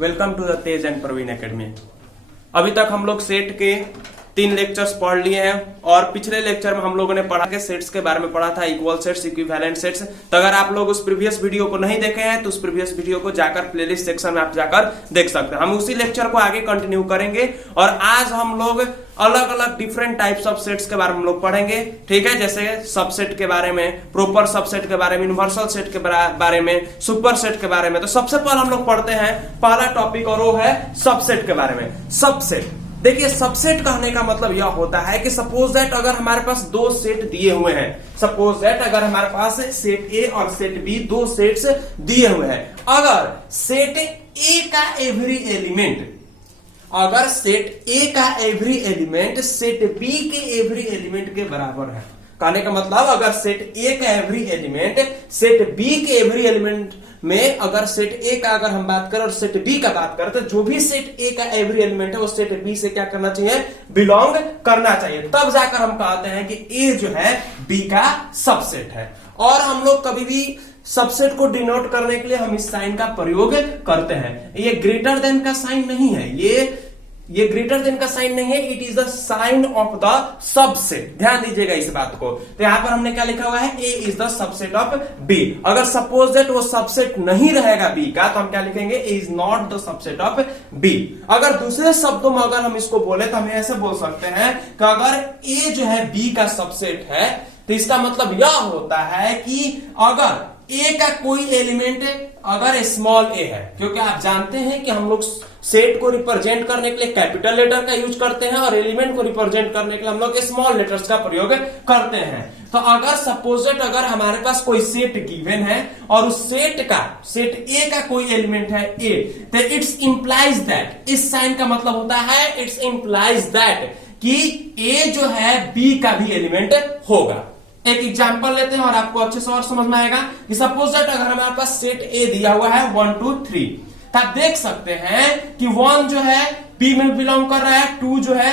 Welcome to the Tej and Praveen academy. अभी तक हम लोग सेट के 3 लेक्चर्स पढ़ लिए हैं और पिछले लेक्चर में हम लोगों ने पढ़ा के सेट्स के बारे में पढ़ा था, इक्वल सेट्स, इक्विवेलेंट सेट्स। तो अगर आप लोग उस प्रीवियस वीडियो को नहीं देखे हैं तो उस प्रीवियस वीडियो को जाकर प्लेलिस्ट सेक्शन में आप जाकर देख सकते हैं। हम उसी लेक्चर को आगे कंटिन्यू करेंगे और आज हम लोग अलग अलग डिफरेंट टाइप्स ऑफ सेट्स के बारे में हम लोग पढ़ेंगे। ठीक है, जैसे सबसेट के बारे में, प्रोपर सबसेट के बारे में, यूनिवर्सल सेट के बारे में, सुपर सेट के बारे में। तो सबसे पहले हम लोग पढ़ते हैं पहला टॉपिक और वो है सबसेट के बारे में। सबसेट, देखिए सबसेट कहने का मतलब यह होता है कि सपोज दैट अगर हमारे पास 2 सेट दिए हुए हैं, सपोज दैट अगर हमारे पास सेट ए और सेट बी 2 सेट्स दिए हुए हैं, अगर सेट ए का एवरी एलिमेंट, अगर सेट ए का एवरी एलिमेंट सेट बी के एवरी एलिमेंट के बराबर है, कहने का मतलब अगर सेट ए का एवरी एलिमेंट सेट बी के एवरी एलिमेंट में, अगर सेट ए का अगर हम बात करें और सेट बी का बात करें तो जो भी सेट ए का एवरी एलिमेंट है वो सेट बी से क्या करना चाहिए, बिलोंग करना चाहिए। तब जाकर हम कहते हैं कि ए जो है बी का सबसेट है। और हम लोग कभी भी सबसेट को डिनोट करने के लिए हम इस साइन का प्रयोग करते हैं। ये ग्रेटर देन का साइन नहीं है, ये ग्रेटर देन का साइन नहीं है, it is the sign of the subset. ध्यान दीजिएगा इस बात को। तो यहां पर हमने क्या लिखा हुआ है, A is the subset of B. अगर सपोज दैट वो सबसेट नहीं रहेगा बी का तो हम क्या लिखेंगे, A is not the subset of B. अगर दूसरे शब्दों में अगर हम इसको बोले तो हम ऐसे बोल सकते हैं कि अगर ए जो है बी का सबसेट है तो इसका मतलब यह होता है कि अगर ए का कोई एलिमेंट अगर स्मॉल ए है, क्योंकि आप जानते हैं कि हम लोग सेट को रिप्रेजेंट करने के लिए कैपिटल लेटर का यूज करते हैं और एलिमेंट को रिप्रेजेंट करने के लिए हम लोग स्मॉल लेटर्स का प्रयोग करते हैं। तो अगर सपोजेट अगर हमारे पास कोई सेट गिवन है और उस सेट ए का कोई एलिमेंट है ए, तो इट्स इंप्लाइज दैट, इस साइन का मतलब होता है इट्स इंप्लाइज दैट कि ए जो है बी का भी एलिमेंट होगा। एक एग्जांपल लेते हैं और आपको अच्छे से और समझ में आएगा कि सपोज दैट अगर हमारे पास सेट ए दिया हुआ है 1 2 3, तो आप देख सकते हैं कि 1 जो है बी में बिलोंग कर रहा है, 2 जो है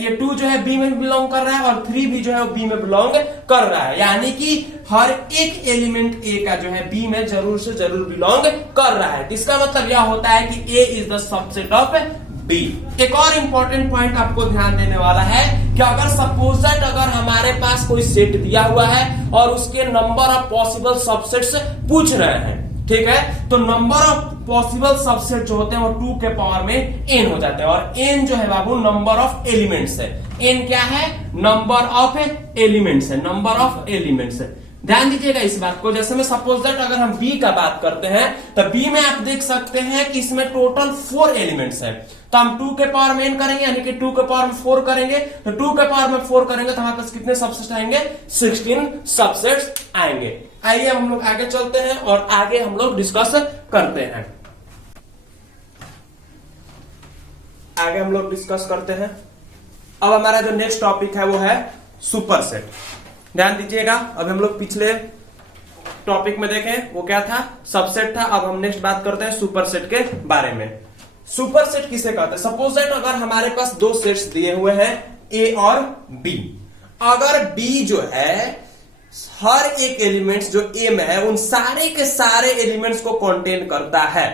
ये 2 जो है बी में बिलोंग कर रहा है और 3 भी जो है वो बी में बिलोंग कर रहा है। यानी कि हर एक एलिमेंट ए का जो है बी में जरूर से जरूर बिलोंग कर रहा है। इसका मतलब यह होता है कि A is the subset of B. एक और इंपॉर्टेंट पॉइंट आपको ध्यान देने वाला है कि अगर सपोज दैट अगर हमारे पास कोई सेट दिया हुआ है और उसके नंबर ऑफ पॉसिबल सबसेट्स पूछ रहे हैं, ठीक है, तो नंबर ऑफ पॉसिबल सबसेट जो होते हैं वो 2 के पावर में n हो जाते हैं और n जो है बाबू नंबर ऑफ एलिमेंट्स है। n क्या है, नंबर ऑफ एलिमेंट्स है, नंबर ऑफ एलिमेंट्स है। ध्यान दीजिएगा इस बात को। जैसे में सपोज दैट अगर हम बी का बात करते हैं तो बी में आप देख सकते हैं कि इसमें टोटल 4 एलिमेंट्स है। तो हम 2 के पावर में n करेंगे, यानी कि 2 के पावर में 4 करेंगे, तो 2 के पावर में 4 करेंगे तो हमारे पास कितने सबसेट आएंगे, 16 सबसेट्स आएंगे। आइए हम लोग आगे चलते हैं और आगे हम लोग डिस्कस करते हैं। आगे हम लोग डिस्कस करते हैं। अब हमारा जो नेक्स्ट टॉपिक है वो है सुपर सेट। ध्यान दीजिएगा, अब हम लोग पिछले टॉपिक में देखें वो क्या था, सबसेट था। अब हम नेक्स्ट बात करते हैं सुपर सेट के बारे में। सुपर सेट किसे कहते हैं, सपोज दैट अगर हमारे पास 2 सेट्स दिए हुए हैं ए और बी, अगर बी जो है हर एक एलिमेंट्स जो ए में है उन सारे के सारे एलिमेंट्स को कंटेन करता है,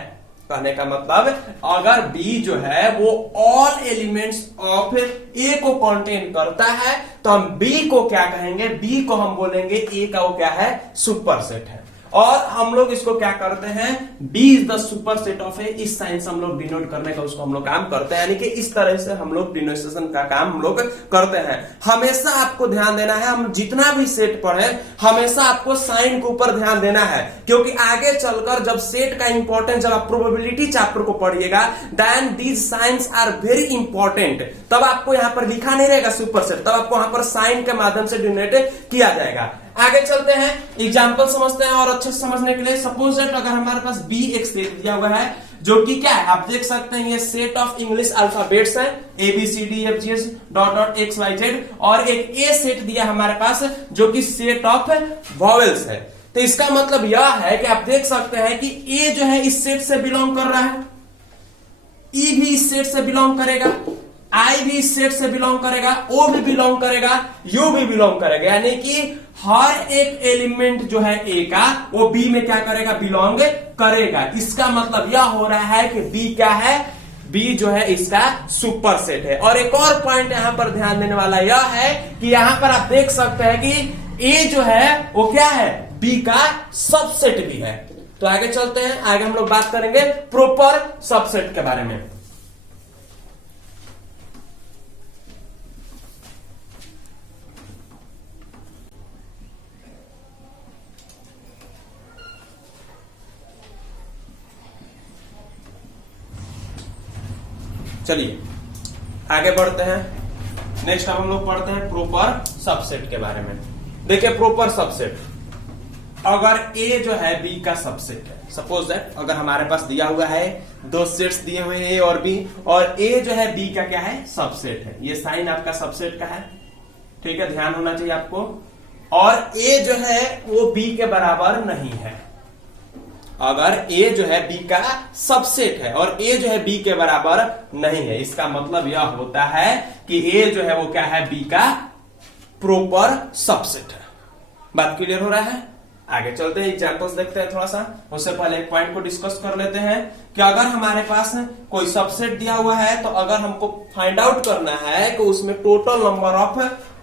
कहने का मतलब अगर बी जो है वो ऑल एलिमेंट्स ऑफ ए को कंटेन करता है तो हम बी को क्या कहेंगे, बी को हम बोलेंगे ए का वो क्या है, सुपर सेट है। और हम लोग इसको क्या करते हैं, B is the superset of A, इस साइन से हम लोग डिनोट करने का उसको हम लोग काम करते हैं, यानी कि इस तरह से हम लोग डिनोटेशन का काम हम लोग करते हैं। हमेशा आपको ध्यान देना है, हम जितना भी सेट पढ़े हमेशा आपको साइन के ऊपर ध्यान देना है, क्योंकि आगे चलकर जब सेट का इंपॉर्टेंस, जब आप प्रोबेबिलिटी चैप्टर को पढ़िएगा, then these science are very important. तब आपको यहां पर लिखा नहीं रहेगा सुपर सेट, तब आपको यहां पर साइन के माध्यम से डिनोट किया जाएगा। आगे चलते हैं, एग्जांपल समझते हैं और अच्छे से समझने के लिए। सपोज दैट अगर हमारे पास बी एक सेट दिया हुआ है जो कि क्या है, आप देख सकते हैं ये सेट ऑफ इंग्लिश अल्फाबेट्स है, ABCDEFGH डॉट डॉट XYZ, और एक ए सेट दिया हमारे पास जो कि सेट ऑफ वॉवेल्स है। तो इसका मतलब यह है कि आप देख सकते हैं कि ए जो है इस सेट से बिलोंग कर रहा है, ई भी इस सेट से बिलोंग करेगा, आई भी इस सेट से बिलोंग करेगा, ओ भी बिलोंग करेगा, यू भी बिलोंग करेगा, यानी कि हर एक एलिमेंट जो है ए का वो बी में क्या करेगा, बिलोंग करेगा। इसका मतलब यह हो रहा है कि बी क्या है, बी जो है इसका सुपर सेट है। और एक और पॉइंट यहां पर ध्यान देने वाला यह है कि यहां पर आप देख सकते हैं कि ए जो है वो क्या है, बी का सबसेट भी है। तो आगे चलते हैं, आगे हम लोग बात करेंगे प्रॉपर सबसेट के बारे में। चलिए आगे बढ़ते हैं। नेक्स्ट हम लोग पढ़ते हैं प्रॉपर सबसेट के बारे में। देखिए प्रॉपर सबसेट, अगर ए जो है बी का सबसेट है, सपोज दैट अगर हमारे पास दिया हुआ है दो सेट्स दिए हुए हैं ए और बी, और ए जो है बी का क्या है, सबसेट है। ये साइन आपका सबसेट का है, ठीक है, ध्यान होना चाहिए आपको। और ए जो है वो बी के बराबर नहीं है। अगर ए जो है बी का सबसेट है और ए जो है बी के बराबर नहीं है, इसका मतलब यह होता है कि ए जो है वो क्या है, बी का प्रॉपर सबसेट है। बात क्लियर हो रहा है? आगे चलते हैं, एग्जांपल्स देखते हैं थोड़ा सा। उससे पहले एक पॉइंट को डिस्कस कर लेते हैं कि अगर हमारे पास कोई सबसेट दिया हुआ है तो अगर हमको फाइंड आउट करना है कि उसमें total number of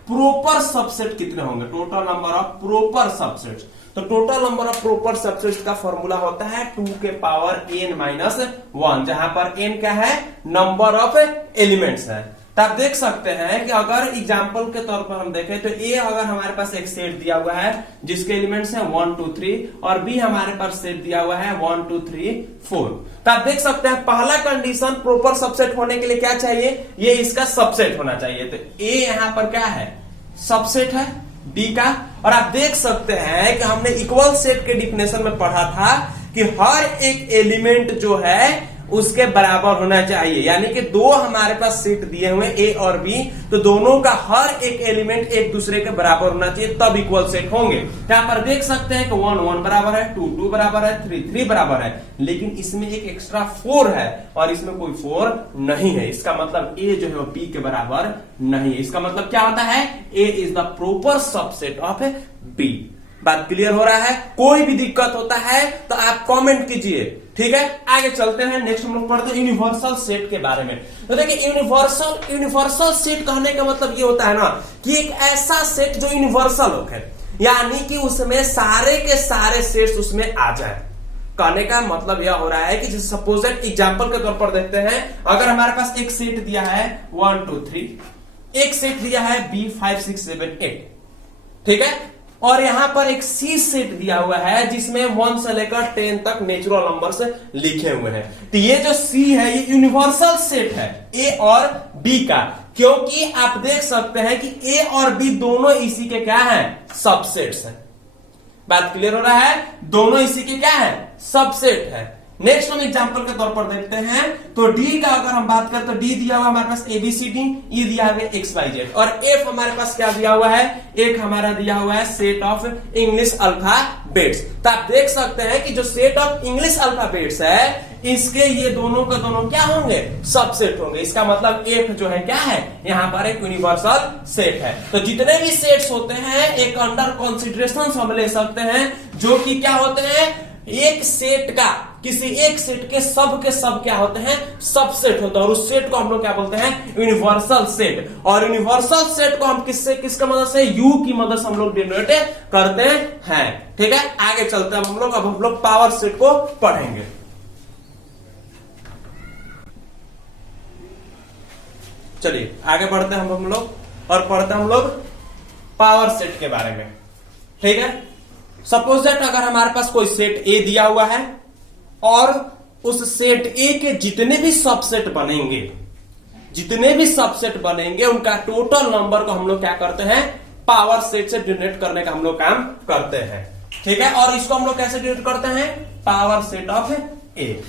proper subset कितने होंगे, total number of proper subset. तो total number of proper subset का फॉर्मूला होता है 2 के पावर n-1, जहां पर n क्या है, नंबर ऑफ एलिमेंट्स है। तो आप देख सकते हैं कि अगर एग्जांपल के तौर पर हम देखें तो ए अगर हमारे पास एक सेट दिया हुआ है जिसके एलिमेंट्स हैं 1 2 3, और बी हमारे पास सेट दिया हुआ है 1 2 3 4। तो आप देख सकते हैं पहला कंडीशन प्रॉपर सबसेट होने के लिए क्या चाहिए, ये इसका सबसेट होना चाहिए। तो ए यहां पर क्या है, सबसेट है बी का। और आप देख सकते हैं कि हमने इक्वल सेट के डिफिनेशन में पढ़ा था कि हर एक एलिमेंट जो है उसके बराबर होना चाहिए, यानी कि दो हमारे पास सेट दिए हुए ए और बी, तो दोनों का हर एक एलिमेंट एक दूसरे के बराबर होना चाहिए, तब इक्वल सेट होंगे। यहां पर देख सकते हैं कि 1 1 बराबर है, 2 2 बराबर है, 3 3 बराबर है, लेकिन इसमें एक एक्स्ट्रा 4 है और इसमें कोई 4 नहीं है। इसका मतलब ए जो है वो बी के बराबर नहीं है। इसका मतलब क्या होता है, A is the proper subset of B. बात क्लियर हो रहा है? कोई भी दिक्कत होता है तो आप कमेंट कीजिए, ठीक है। आगे चलते हैं, नेक्स्ट हम लोग पढ़ते हैं यूनिवर्सल सेट के बारे में। तो देखिए यूनिवर्सल सेट कहने का मतलब ये होता है ना कि एक ऐसा सेट जो यूनिवर्सल हो, यानी कि उसमें सारे के सारे सेट्स उसमें आ जाए। कहने का मतलब यह हो रहा है कि सपोज एग्जांपल के तौर पर देखते हैं, अगर हमारे पास एक सेट दिया है 1 2 3, एक सेट दिया है B 5 6 7 8, ठीक है, और यहां पर एक सी सेट दिया हुआ है जिसमें 1 से लेकर 10 तक नेचुरल नंबर्स लिखे हुए हैं। तो ये जो सी है ये यूनिवर्सल सेट है ए और बी का, क्योंकि आप देख सकते हैं कि ए और बी दोनों इसी के क्या हैं, सबसेट्स हैं। बात क्लियर हो रहा है? दोनों इसी के क्या है, सबसेट है। नेक्स्ट हम एग्जांपल के तौर पर देखते हैं, तो डी का अगर हम बात करें तो डी दिया हुआ हमारे पास ABCD, ई दिया हुआ है XYZ, और एफ हमारे पास क्या दिया हुआ है, एक हमारा दिया हुआ है सेट ऑफ इंग्लिश अल्फाबेट्स। तो आप देख सकते हैं कि जो सेट ऑफ इंग्लिश अल्फाबेट्स है इसके ये दोनों के दोनों क्या होंगे, सबसेट होंगे। इसका मतलब एफ जो है क्या है, यहां पर एक यूनिवर्सल सेट है। तो जितने भी सेट्स होते हैं एक अंडर कंसीडरेशन हम ले सकते हैं, जो कि क्या होते हैं, एक सेट का, किसी एक सेट के सब क्या होते हैं, सबसेट होता है, और उस सेट को हम लोग क्या बोलते हैं, यूनिवर्सल सेट। और यूनिवर्सल सेट को हम किसके मदद से, यू की मदद से हम लोग डिनोट करते हैं, ठीक है। आगे चलते हैं हम लोग, अब हम लोग पावर सेट को पढ़ेंगे। चलिए आगे बढ़ते हैं हम लोग और पढ़ते हैं हम लोग पावर सेट के बारे में, ठीक है। सपोज दैट अगर हमारे पास कोई सेट ए दिया हुआ है और उस सेट ए के जितने भी सबसेट बनेंगे उनका टोटल नंबर को हम लोग क्या करते हैं, पावर सेट से डिनोट करने का हम लोग काम करते हैं, ठीक है। और इसको हम लोग कैसे डिनोट करते हैं, power set of A.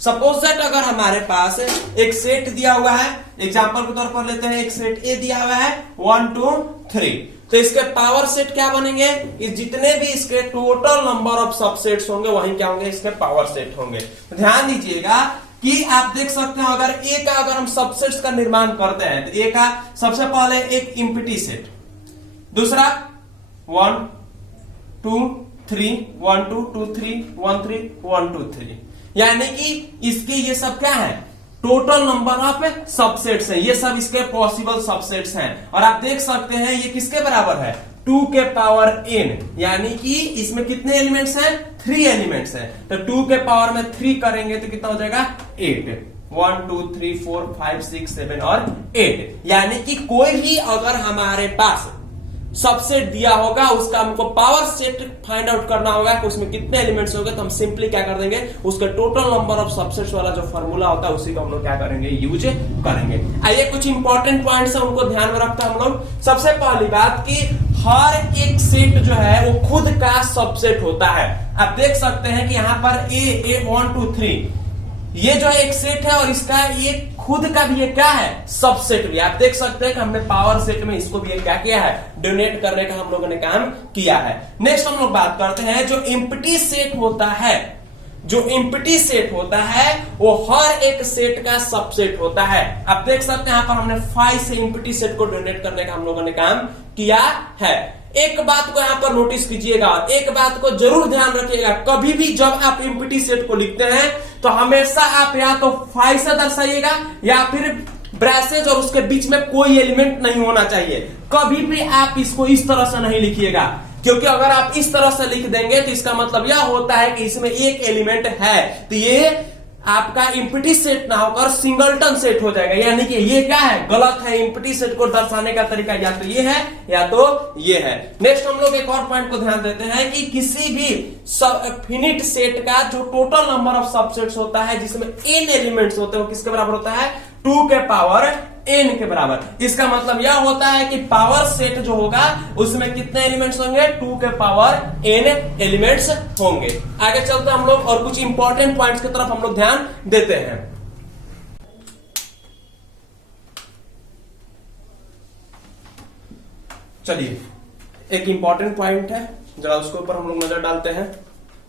Suppose that अगर हमारे पास एक सेट दिया हुआ है, एग्जांपल के तौर पर लेते हैं, एक सेट ए दिया हुआ है 1 2 3, तो इसके पावर सेट क्या बनेंगे, जितने भी इसके टोटल नंबर ऑफ सबसेट्स होंगे वही क्या होंगे, इसके पावर सेट होंगे। ध्यान दीजिएगा कि आप देख सकते हैं अगर ए का अगर हम सबसेट्स का निर्माण करते हैं तो ए का सबसे पहले एक इम्प्टी सेट, दूसरा 1 2 3 1 2 2 3 1 3 1 2 3, यानी कि इसके ये सब क्या है, टोटल नंबर ऑफ सबसेट्स हैं, ये सब इसके पॉसिबल सबसेट्स हैं। और आप देख सकते हैं ये किसके बराबर है, 2 के पावर n, यानी कि इसमें कितने एलिमेंट्स हैं, 3 एलिमेंट्स हैं। तो 2 के पावर में 3 करेंगे तो कितना हो जाएगा 8, 1 2 3 4 5 6 7 और 8, यानी कि कोई भी अगर हमारे पास सबसेट दिया होगा उसका हमको पावर सेट फाइंड आउट करना होगा कि उसमें कितने एलिमेंट्स होंगे, तो हम सिंपली क्या कर देंगे, उसके टोटल नंबर ऑफ सबसेट्स वाला जो फॉर्मूला होता है उसी को हम लोग क्या करेंगे, यूज करेंगे। आइए कुछ इंपॉर्टेंट पॉइंट्स है उनको ध्यान में रखते हैं हम लोग। सबसे पहली बात कि हर एक सेट जो है वो खुद का सबसेट होता है। आप देख सकते हैं कि यहां पर ए 1 2 3 ये जो है एक सेट है और इसका ये खुद का भी ये क्या है, सबसेट भी। आप देख सकते हैं कि हमने पावर सेट में इसको भी क्या किया है, डोनेट करने का हम लोगों ने काम किया है। नेक्स्ट हम लोग बात करते हैं जो एम्प्टी सेट होता है, जो एम्प्टी सेट होता है वो हर एक सेट का सबसेट होता है। आप देख सकते हैं यहां पर हमने 5 से एम्प्टी सेट को डोनेट करने का हम लोगों ने काम किया है। एक बात को यहां पर नोटिस कीजिएगा, एक बात को जरूर ध्यान रखिएगा, कभी भी जब आप एम्प्टी सेट को लिखते हैं तो हमेशा आप या तो 5 से दर्शाइएगा या फिर ब्रैसेज और उसके बीच में कोई एलिमेंट नहीं होना चाहिए। कभी भी आप इसको इस तरह से नहीं लिखिएगा, क्योंकि अगर आप इस तरह से लिख देंगे तो इसका मतलब यह होता है कि इसमें एक एलिमेंट है, तो ये आपका एम्प्टी सेट ना होकर सिंगलटन सेट हो जाएगा, यानी कि ये क्या है, गलत है। एम्प्टी सेट को दर्शाने का तरीका या तो ये है या तो ये है। नेक्स्ट हम लोग एक और पॉइंट को ध्यान देते हैं कि किसी भी फिनिट सेट का जो टोटल नंबर ऑफ सबसेट्स होता है जिसमें n एलिमेंट्स होते हैं वो किसके बराबर होता है, 2 के पावर n के बराबर। इसका मतलब यह होता है कि पावर सेट जो होगा उसमें कितने एलिमेंट्स होंगे, 2 के पावर n एलिमेंट्स होंगे। आगे चलते हम लोग और कुछ इंपॉर्टेंट पॉइंट्स की तरफ हम लोग ध्यान देते हैं। चलिए एक इंपॉर्टेंट पॉइंट है, जरा उसके ऊपर हम लोग नजर डालते हैं।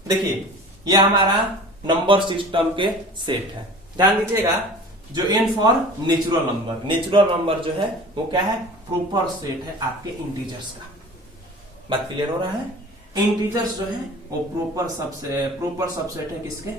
देखिए यह हमारा नंबर सिस्टम के सेट है, ध्यान दीजिएगा। जो n for natural number, natural number जो है वो क्या है, प्रॉपर सेट है आपके इंटीजर्स का। बात क्लियर हो रहा है, इंटीजर्स जो है वो प्रॉपर सबसेट है किसके,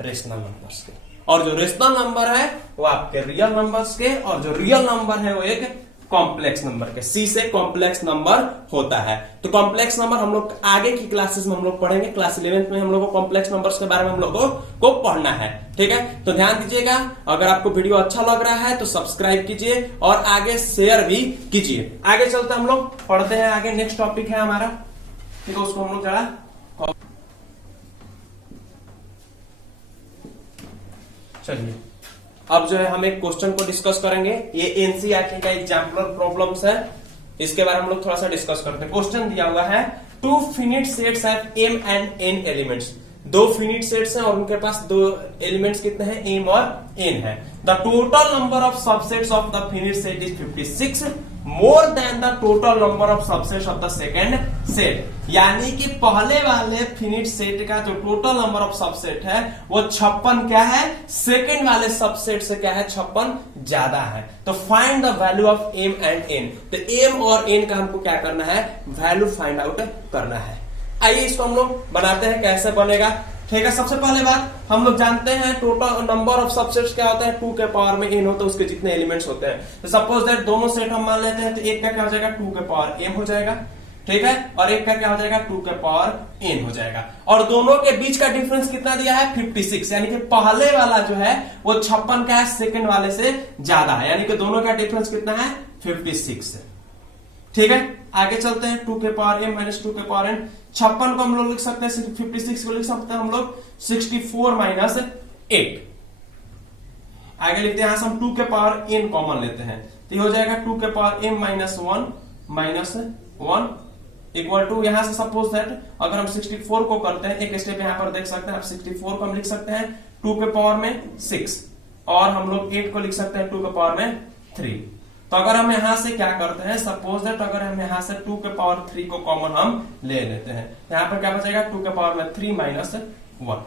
रेशनल नंबर्स के। और जो रेशनल नंबर है वो आपके रियल नंबर्स के, और जो रियल नंबर है वो एक कॉम्प्लेक्स नंबर के, सी से कॉम्प्लेक्स नंबर होता है। तो कॉम्प्लेक्स नंबर हम लोग आगे की क्लासेस में हम लोग पढ़ेंगे, क्लास 11th में हम लोग को कॉम्प्लेक्स नंबर्स के बारे में हम लोगों को पढ़ना है, ठीक है। तो ध्यान दीजिएगा, अगर आपको वीडियो अच्छा लग रहा है तो सब्सक्राइब कीजिए और आगे शेयर भी कीजिए। आगे चलते हम लोग पढ़ते हैं, आगे नेक्स्ट टॉपिक है हमारा, ठीक है, उसको हम लोग जरा चलिए अब जो है हम एक क्वेश्चन को डिस्कस करेंगे। ये एनसीईआरटी का एग्जाम्पलर प्रॉब्लम्स है, इसके बारे में हम लोग थोड़ा सा डिस्कस करते हैं। क्वेश्चन दिया हुआ है 2 finite sets have m and n elements. 2 finite sets हैं और उनके पास 2 एलिमेंट्स कितने हैं, m और n है। The total number of subsets of the finite set is 56, more than the total number of subsets of the second set. यानी कि पहले वाले फिनिट सेट का जो टोटल नंबर ऑफ सबसेट है वो 56 क्या है, सेकेंड वाले सबसेट से क्या है, 56 ज्यादा है। तो find the value of m and n। तो m और n का हमको क्या करना है, वैल्यू फाइंड आउट करना है। आइए इसको हम लोग बनाते हैं, कैसे बनेगा, ठीक है। सबसे पहले बात हम लोग जानते हैं टोटल नंबर ऑफ सबसेट्स क्या होता है, 2 के पावर में n होता है, उसके जितने एलिमेंट्स होते हैं। तो सपोज दैट दोनों सेट हम मान लेते हैं, तो एक का क्या हो जाएगा, 2 के पावर m हो जाएगा, ठीक है, और एक का क्या हो जाएगा, 2 के पावर n हो जाएगा। और दोनों के बीच का डिफरेंस कितना दिया है, 56, यानी कि पहले वाला जो है वो 56 का है, सेकंड वाले से ज्यादा है, यानी कि दोनों का डिफरेंस कितना है, 56, ठीक है। आगे चलते हैं, 2 के पावर m माइनस 2 के पावर n। 56 को हम लोग लिख सकते हैं, 56 को लिख सकते हैं हम लोग 64 माइनस 8। आगे लिखते हैं, यहां से हम 2 के पावर n कॉमन लेते हैं, तो ये हो जाएगा 2 के power m minus 1 minus 1 equal to, यहां से सपोज दैट अगर हम 64 को करते हैं, एक स्टेप यहां पर देख सकते हैं आप, 64 को हम लिख सकते हैं 2 के पावर में 6, और हम लोग 8 को लिख सकते हैं 2 के पावर में 3। तो अगर हम यहां से क्या करते हैं, सपोज दैट अगर हम यहां से 2 के पावर 3 को कॉमन हम ले लेते हैं, यहां पर क्या बचेगा, 2 के पावर में 3 माइनस 1।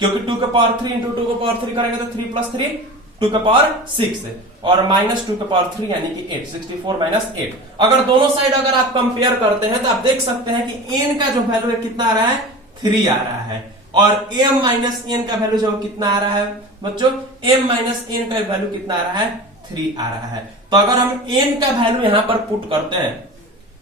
क्योंकि 2 के पावर 3 इंटू 2 के पावर 3 करेंगे तो 3 प्लस 3 2 के पावर 6 और माइनस 2 के पावर 3 यानी कि 8, 64 माइनस 8। अगर दोनों साइड अगर आप कंपेयर करते हैं तो आप देख सकते हैं कि n का जो वैल्यू है कितना आ रहा है, 3 आ रहा है, और m माइनस n का वैल्यू जो कितना आ रहा है बच्चों, m माइनस n का वैल्यू कितना आ रहा है, 3 आ रहा है। तो अगर हम n का वैल्यू यहां पर पुट करते हैं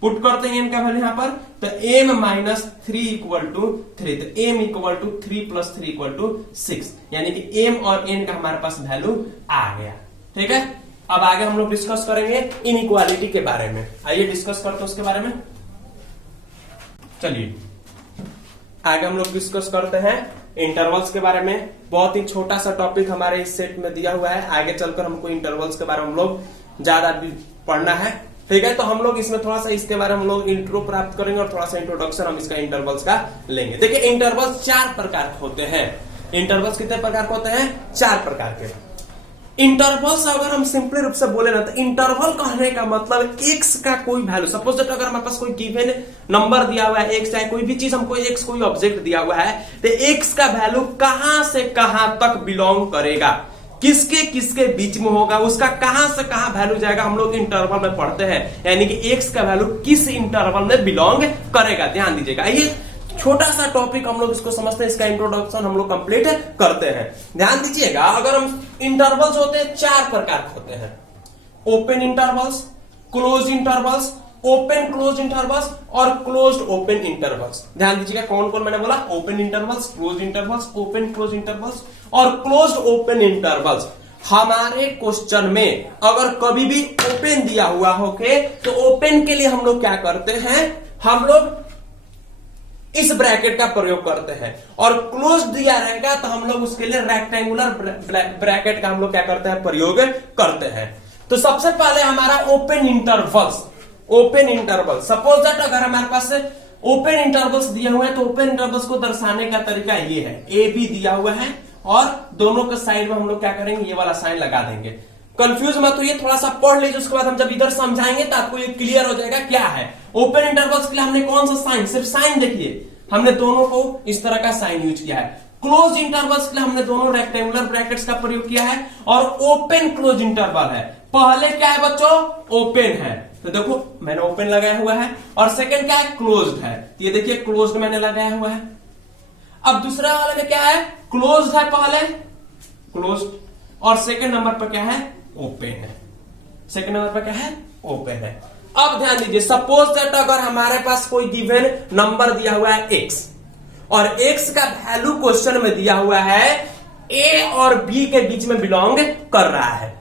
n का वैल्यू यहां पर, तो m माइनस 3 इक्वल टू 3, तो m equal to 3 plus 3 equal to 6, यानी कि m और n का हमारे पास वैल्यू आ गया। ठीक है, अब आगे हम लोग डिस्कस करेंगे इनइक्वालिटी के बारे में। आइए डिस्कस करते हैं उसके बारे में। चलिए आगे हम लोग डिस्कस करते हैं इंटरवल्स के बारे में। बहुत ही छोटा सा टॉपिक हमारे इस सेट में दिया हुआ है, आगे चलकर हमको इंटरवल्स के बारे में हम लोग ज्यादा पढ़ना है। ठीक है, तो हम लोग इसमें थोड़ा सा इसके बारे में हम लोग इंट्रो प्राप्त करेंगे और थोड़ा सा इंट्रोडक्शन हम इसका इंटरवल्स का लेंगे। देखिए इंटरवल्स 4 प्रकार के होते हैं। इंटरवल्स कितने प्रकार के होते हैं, 4 प्रकार के। इंटरवल्स अगर हम सिंपली रूप से बोले ना तो इंटरवल कहने का मतलब x का कोई वैल्यू, सपोज दैट अगर हमारे पास कोई गिवन नंबर दिया हुआ है x, चाहे कोई भी चीज हमको x कोई ऑब्जेक्ट दिया हुआ है, तो x का वैल्यू कहां से कहां तक बिलोंग करेगा, किसके किसके बीच में होगा, उसका कहां से कहां वैल्यू जाएगा, हम लोग इंटरवल में पढ़ते हैं। यानी कि x का वैल्यू किस इंटरवल में बिलोंग करेगा, ध्यान दीजिएगा। ये छोटा सा टॉपिक हम लोग इसको समझते हैं, इसका इंट्रोडक्शन हम लोग कंप्लीट करते हैं। ध्यान दीजिएगा, अगर हम इंटरवल्स होते हैं 4 प्रकार के होते हैं, open intervals, close intervals, open close intervals और क्लोज्ड ओपन इंटरवल्स। ध्यान दीजिएगा कौन कौन मैंने बोला, open intervals, close intervals, open close intervals और क्लोज्ड ओपन इंटरवल्स। हमारे क्वेश्चन में अगर कभी भी ओपन दिया हुआ होके तो ओपन के लिए हम लोग क्या करते हैं, हम लोग इस ब्रैकेट का प्रयोग करते हैं, और क्लोज दिया रहेगा तो हम लोग उसके लिए रेक्टेंगुलर ब्रैकेट का हम लोग क्या करते हैं, प्रयोग करते हैं। तो सबसे पहले हमारा open intervals. Open interval, suppose that अगर हमारे पास ओपन इंटरवल्स दिए हुए हैं तो ओपन इंटरवल्स को दर्शाने का तरीका ये है, ए बी दिया हुआ है और दोनों के साइड में हम लोग क्या करेंगे, ये वाला साइन लगा देंगे। कंफ्यूज मत होइए, थोड़ा सा पढ़ लीजिए, उसके बाद हम जब इधर समझाएंगे तो आपको ये क्लियर हो जाएगा क्या है। ओपन इंटरवल्स के लिए हमने कौन सा साइन, सिर्फ साइन देखिए, हमने दोनों को इस तरह का साइन यूज किया है। क्लोज इंटरवल्स के लिए हमने दोनों रेक्टेंगुलर ब्रैकेट्स का प्रयोग किया है, और ओपन क्लोज इंटरवल है, पहले क्या है बच्चों, ओपन है, तो देखो मैंने ओपन लगाया हुआ है, और सेकंड क्या है, क्लोज्ड है, ये देखिए क्लोज्ड मैंने लगाया हुआ है। अब दूसरा वाले में क्या है, क्लोज्ड है पहले, क्लोज्ड, और सेकंड नंबर पर क्या है, ओपन है, सेकंड नंबर पर क्या है, ओपन है। अब ध्यान दीजिए, सपोज दैट अगर हमारे पास कोई गिवन नंबर दिया हुआ है x, और x का वैल्यू क्वेश्चन में दिया हुआ है a और b के बीच में बिलोंग कर रहा है,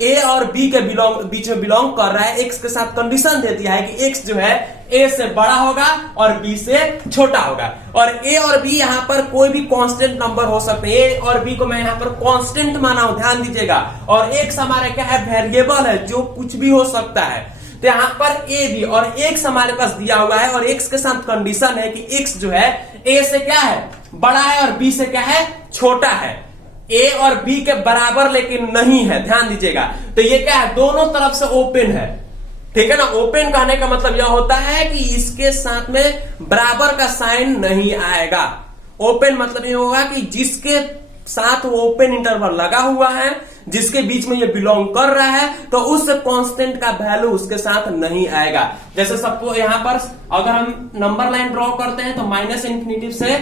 a और b के बीच में बिलोंग कर रहा है, x के साथ कंडीशन दे दिया है कि x जो है a से बड़ा होगा और b से छोटा होगा, और a और b यहां पर कोई भी कांस्टेंट नंबर हो सकते हैं, a और b को मैं यहां पर कांस्टेंट माना हूं, ध्यान दीजिएगा, और x हमारे क्या है, वेरिएबल है, जो कुछ भी हो सकता है। तो यहां पर a b और x हमारे पास दिया हुआ है, और x के साथ कंडीशन है कि x जो है a से क्या है, बड़ा है, और b से क्या है, छोटा है, a और b के बराबर लेकिन नहीं है, ध्यान दीजिएगा। तो ये क्या है, दोनों तरफ से ओपन है, ठीक है ना। ओपन कहने का मतलब यह होता है कि इसके साथ में बराबर का साइन नहीं आएगा। ओपन मतलब ये होगा कि जिसके साथ वो ओपन इंटरवल लगा हुआ है, जिसके बीच में ये बिलोंग कर रहा है, तो उस कांस्टेंट का वैल्यू उसके साथ नहीं आएगा। जैसे सबको यहां पर अगर हम नंबर लाइन ड्रॉ करते हैं तो माइनस इंफिनिटिव से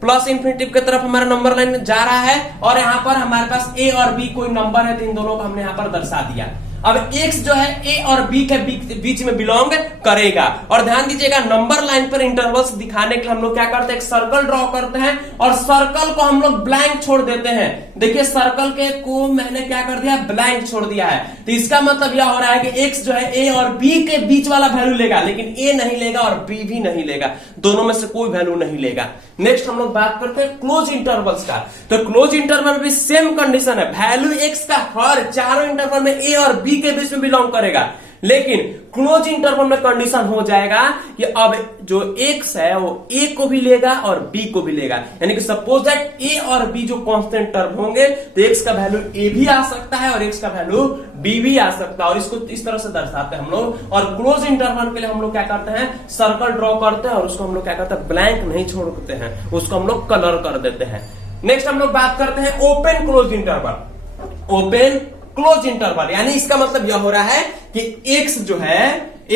प्लस इंफिनिटिव की तरफ हमारा नंबर लाइन जा रहा है, और यहां पर हमारे पास a और b कोई नंबर है, तो इन दोनों को हमने यहां पर दर्शा दिया। अब x जो है a और b के बीच में बिलोंग करेगा, और ध्यान दीजिएगा नंबर लाइन पर इंटरवल्स दिखाने के लिए हम लोग क्या करते हैं, एक सर्कल ड्रॉ करते हैं, और सर्कल को हम लोग ब्लैंक छोड़ देते हैं। देखिए सर्कल के को मैंने क्या कर दिया, ब्लैंक छोड़ दिया है, तो इसका मतलब यह हो रहा है कि x जो है a और b के बीच वाला वैल्यू लेगा, लेकिन a नहीं लेगा और b भी नहीं लेगा, दोनों में से कोई वैल्यू नहीं लेगा। नेक्स्ट हम लोग बात करते हैं क्लोज इंटरवल्स का। तो क्लोज इंटरवल में भी सेम कंडीशन है, वैल्यू x का हर चारों इंटरवल में a और b के बीच में बिलोंग करेगा, लेकिन क्लोज इंटरवल में कंडीशन हो जाएगा कि अब जो x है वो a को भी लेगा और b को भी लेगा, यानी कि सपोज दैट a और b जो कांस्टेंट टर्म होंगे तो x का वैल्यू a भी आ सकता है और x का वैल्यू b भी आ सकता है, और इसको इस तरह से दर्शाते हैं हम लोग। और क्लोज इंटरवल के लिए हम लोग क्या करते हैं, सर्कल ड्रॉ करते हैं, और उसको हम लोग क्या करते हैं, ब्लैंक नहीं छोड़ते हैं, उसको हम लोग कलर कर देते हैं। नेक्स्ट हम लोग बात करते हैं open close interval. Open close interval यानी इसका मतलब यह हो रहा है कि x जो है,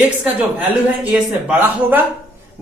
x का जो वैल्यू है a से बड़ा होगा,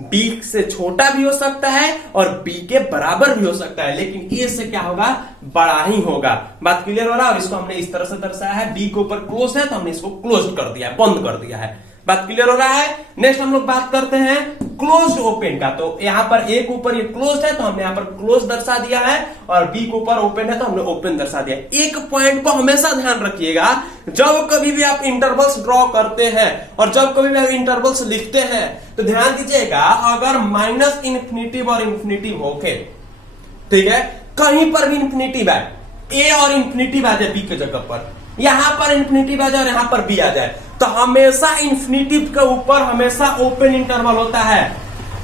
b से छोटा भी हो सकता है और b के बराबर भी हो सकता है, लेकिन a से क्या होगा, बड़ा ही होगा। बात क्लियर हो रहा है। और इसको हमने इस तरह से दर्शाया है, b के ऊपर क्लोज है तो हमने इसको क्लोज कर दिया है, बंद कर दिया है। बात क्लियर हो रहा है। नेक्स्ट हम लोग बात करते हैं क्लोज्ड ओपन का। तो यहां पर a के ऊपर ये क्लोज्ड है तो हमने यहां पर क्लोज दर्शा दिया है, और b के ऊपर ओपन है तो हमने ओपन दर्शा दिया। एक पॉइंट को हमेशा ध्यान रखिएगा, जब कभी भी आप इंटरवल्स ड्रॉ करते हैं और जब कभी भी आप इंटरवल्स लिखते हैं तो ध्यान दीजिएगा, अगर माइनस इन्फिनिटिव और इन्फिनिटिव होके, ठीक है, कहीं पर भी इन्फिनिटिव है, a और इन्फिनिटिव आ जाए b के जगह पर, यहां पर इन्फिनिटिव आ जाए और यहां पर b आ जाए, तो हमेशा इन्फिनिटिव के ऊपर हमेशा ओपन इंटरवल होता है।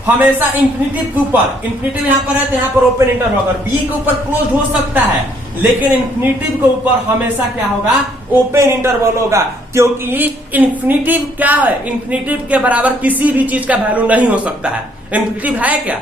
हमेशा इन्फिनिटिव के ऊपर, इन्फिनिटिव यहां पर है तो यहां पर ओपन इंटरवल होगा। b के ऊपर क्लोज हो सकता है, लेकिन इन्फिनिटिव के ऊपर हमेशा क्या होगा, ओपन इंटरवल होगा, क्योंकि इन्फिनिटिव क्या है, इन्फिनिटिव के बराबर किसी भी चीज का वैल्यू नहीं हो सकता है। इन्फिनिटिव है क्या,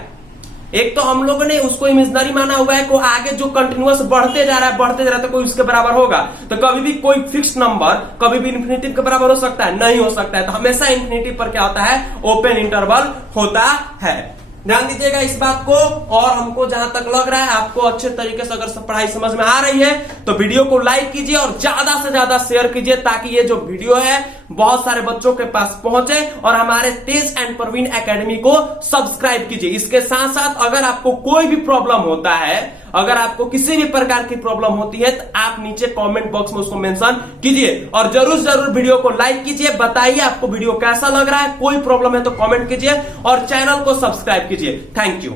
एक तो हम लोगों ने उसको इमेजिनरी माना हुआ है, को आगे जो कंटिन्यूअस बढ़ते जा रहा है, बढ़ते जा रहा है, तो कोई उसके बराबर होगा। तो कभी भी कोई फिक्स नंबर कभी भी इन्फिनिटिव के बराबर हो सकता है, नहीं हो सकता है। तो हमेशा इन्फिनिटिव पर क्या होता है, ओपन इंटरवल होता है। ध्यान दीजिएगा इस बात को। और हमको जहां तक लग रहा है आपको अच्छे तरीके से अगर पढ़ाई समझ में आ रही है तो वीडियो को लाइक कीजिए और ज्यादा से ज्यादा शेयर कीजिए, ताकि ये जो वीडियो है बहुत सारे बच्चों के पास पहुंचे। और हमारे तेज एंड प्रवीण एकेडमी को सब्सक्राइब कीजिए। इसके साथ साथ अगर आपको कोई भी प्रॉब्लम होता है, अगर आपको किसी भी प्रकार की प्रॉब्लम होती है, तो आप नीचे कमेंट बॉक्स में उसको मेंशन कीजिए और जरूर वीडियो को लाइक कीजिए। बताइए आपको वीडियो कैसा लग रहा है, कोई प्रॉब्लम है तो कमेंट कीजिए और चैनल को सब्सक्राइब कीजिए। Thank you.